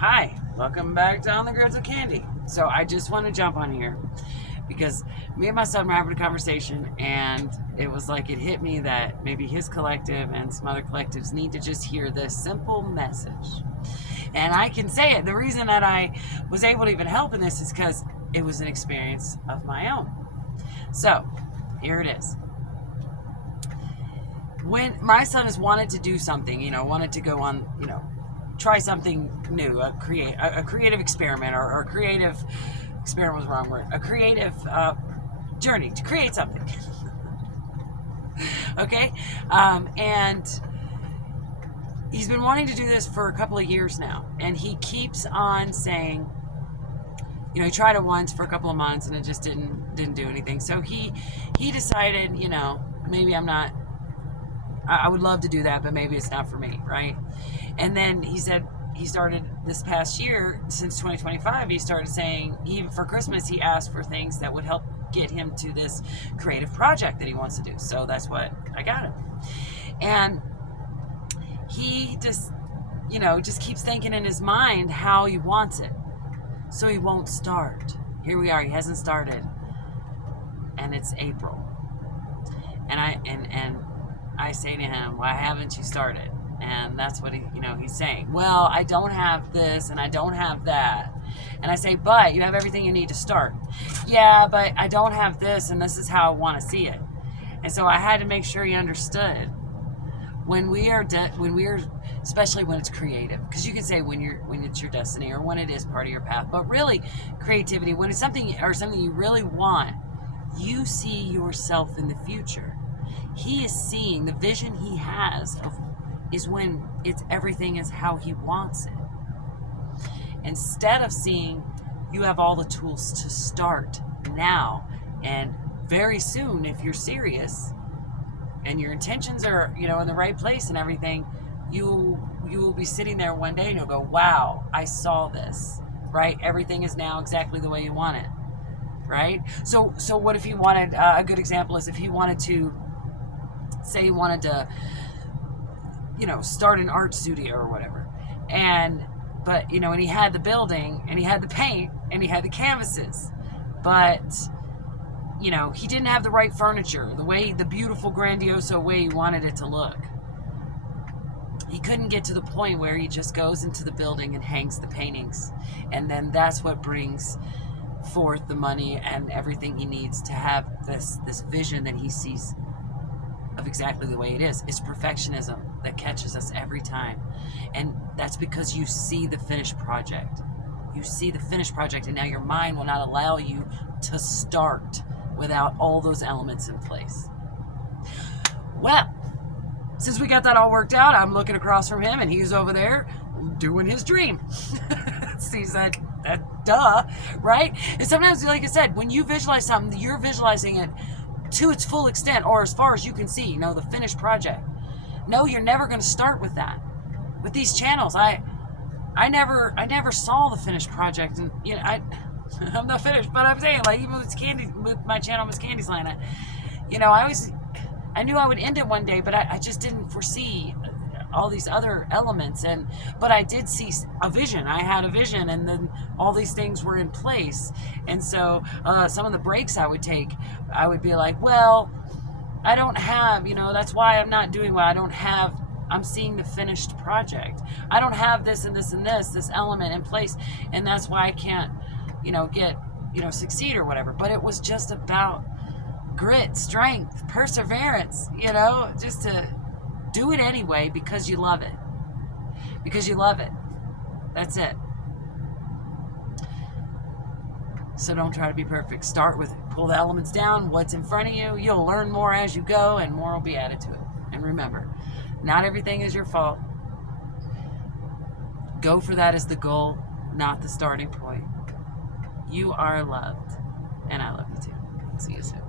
Hi, welcome back to On the Grids with Candy. So I just want to jump on here because me and my son were having a conversation, and it was like it hit me that maybe his collective and some other collectives need to just hear this simple message. And I can say it. The reason that I was able to even help in this is because it was an experience of my own. So here it is. When my son has wanted to do something, wanted to go on, try something new, a creative experiment, or a creative experiment was the wrong word, a creative journey to create something. Okay, and he's been wanting to do this for a couple of years now, and he keeps on saying, he tried it once for a couple of months and it just didn't do anything. So he decided, maybe I would love to do that, but maybe it's not for me, right? And then he said he started this past year, since 2025, he started saying, even for Christmas, he asked for things that would help get him to this creative project that he wants to do. So that's what I got him. And he just keeps thinking in his mind how he wants it. So he won't start. Here we are, he hasn't started. And it's April. And I say to him, why haven't you started? And that's what he's saying. Well, I don't have this and I don't have that. And I say, but you have everything you need to start. Yeah, but I don't have this, and this is how I want to see it. And so I had to make sure he understood when we are especially when it's creative, because you can say when it's your destiny or when it is part of your path, but really creativity, when it's something you really want, you see yourself in the future. He is seeing the vision he has is when everything is how he wants it. Instead of seeing you have all the tools to start now, and very soon, if you're serious and your intentions are in the right place and everything, you will be sitting there one day and you'll go, wow, I saw this, right? Everything is now exactly the way you want it, right? So what if he wanted, a good example is if he wanted to, say he wanted to, start an art studio or whatever. But he had the building and he had the paint and he had the canvases, but, he didn't have the right furniture, the beautiful, grandioso way he wanted it to look. He couldn't get to the point where he just goes into the building and hangs the paintings. And then that's what brings forth the money and everything he needs to have this vision that he sees of exactly the way it is. It's perfectionism that catches us every time. And that's because you see the finished project. You see the finished project, and now your mind will not allow you to start without all those elements in place. Well, since we got that all worked out, I'm looking across from him and he's over there doing his dream. See, that duh, right? And sometimes, like I said, when you visualize something, you're visualizing it to its full extent, or as far as you can see, the finished project. No, you're never going to start with that. With these channels, I never saw the finished project, and I'm not finished, but I'm saying, like, even with my channel, Miss Candy's Line, I knew I would end it one day, but I just didn't foresee all these other elements. But I did see a vision. I had a vision, and then all these things were in place. And so some of the breaks I would take, I would be like, well, I don't have, that's why I'm not doing well. I'm seeing the finished project. I don't have this and this and this element in place, and that's why I can't, succeed or whatever. But it was just about grit, strength, perseverance, just to do it anyway because you love it. Because you love it. That's it. So don't try to be perfect. Start with it. Pull the elements down, what's in front of you. You'll learn more as you go, and more will be added to it. And remember, not everything is your fault. Go for that as the goal, not the starting point. You are loved, and I love you too. See you soon.